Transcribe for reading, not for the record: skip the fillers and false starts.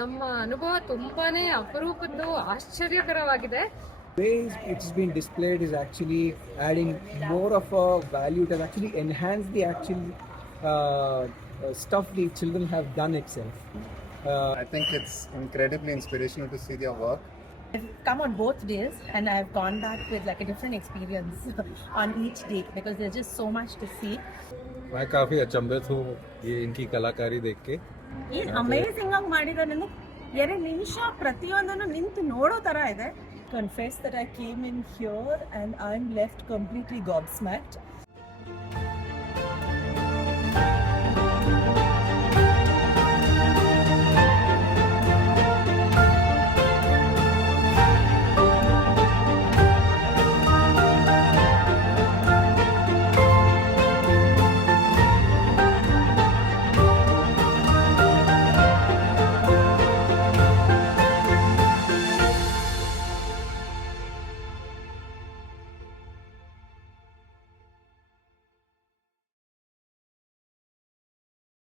ನಮ್ಮ ಅನುಭವ ತುಂಬಾನೇ ಅಪರೂಪದ್ದು ಆಶ್ಚರ್ಯಕರವಾಗಿದೆ. Ways it's been displayed is actually adding more of a value. It has actually enhanced the actual stuff the children have done itself. I think it's incredibly inspirational to see their work. I've come on both days and I've gone back with like a different experience on each day because there's just so much to see. मैं काफ़ी अचंभित हूँ ये इनकी कलाकारी देख के. ಏನು ಅಮೇಝಿಂಗ್ ಆಗಿ ಮಾಡಿದಾರೆ ಅಂದ್ರೆ 2 ನಿಮಿಷ ಪ್ರತಿಯೊಂದನ್ನು ನಿಂತು ನೋಡೋ ತರ ಇದೆ. Confess that I came in here and I'm left completely gobsmacked.